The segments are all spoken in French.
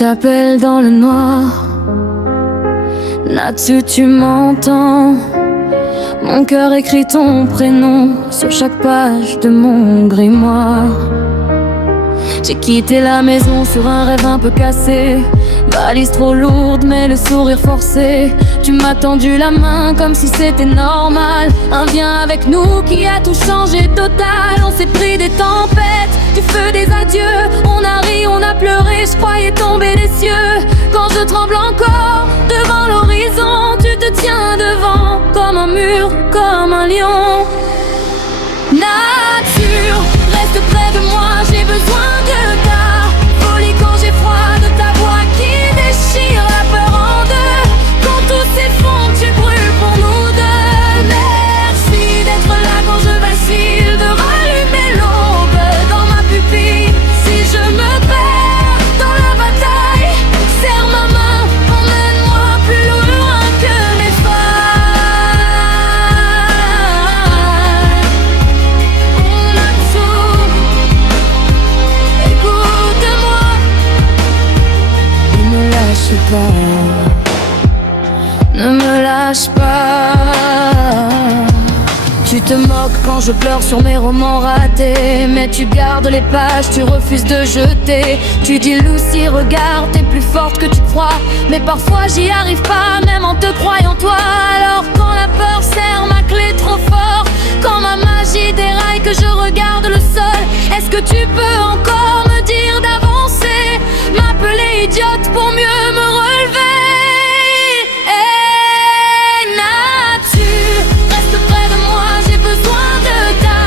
t'appelle dans le noir. Là-dessus tu m'entends. Mon cœur écrit ton prénom sur chaque page de mon grimoire. J'ai quitté la maison sur un rêve un peu cassé. Valise trop lourde mais le sourire forcé. Tu m'as tendu la main comme si c'était normal. Un viens avec nous qui a tout changé total. On s'est pris des tempêtes, du feu, des adieux. On a ri, on a pleuré, je croyais tomber des cieux. Quand je tremble encore devant l'horizon, tu te tiens devant comme un mur, comme un lion. Nature, reste près de moi, j'ai besoin de ta folie quand j'ai froid, de ta voix qui déchire la peur en deux. Quand tout s'effondre, tu brûles pour nous deux. Merci d'être là quand je vacille, de rallumer l'aube dans ma pupille. Si je me perds dans la bataille, serre ma main, emmène-moi plus loin que mes failles. On a tout, écoute-moi, ne me lâche pas, ne me lâche pas. Tu te moques quand je pleure sur mes romans ratés, mais tu gardes les pages, tu refuses de jeter. Tu dis Lucie, regarde, t'es plus forte que tu crois. Mais parfois j'y arrive pas, même en te croyant toi. Alors quand la peur serre ma clé trop fort, quand ma magie déraille, que je regarde le sol, est-ce que tu peux encore me dire d'avancer, m'appeler idiote pour mieux me relever? Nature, reste près de moi, j'ai besoin de ta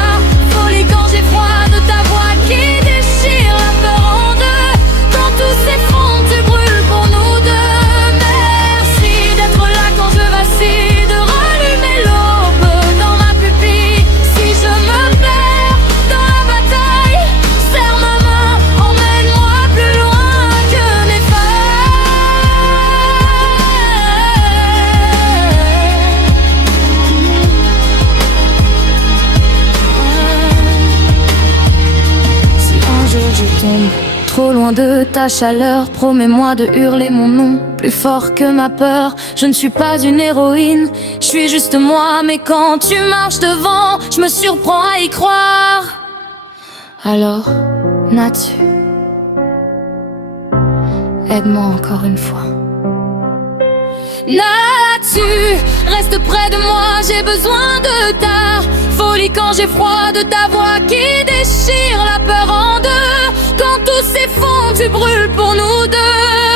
folie quand j'ai froid, de ta voix qui déchire la peur en deux. Quand tout s'effondre, tu brûles pour nous deux. Merci d'être là quand je vacille, de rallumer l'aube dans ma pupille. Si je me perds dans la bataille, serre ma main, emmène-moi plus loin que mes Si un jour je tombe trop loin de ta chaleur, promets-moi de hurler mon nom plus fort que ma peur. Je ne suis pas une héroïne, je suis juste moi. Mais quand tu marches devant, je me surprends à y croire. Alors, nature, aide-moi encore une fois. Nature, reste près de moi, j'ai besoin de ta folie quand j'ai froid, de ta voix qui déchire la peur en deux. Quand tout s'effondre, tu brûles pour nous deux.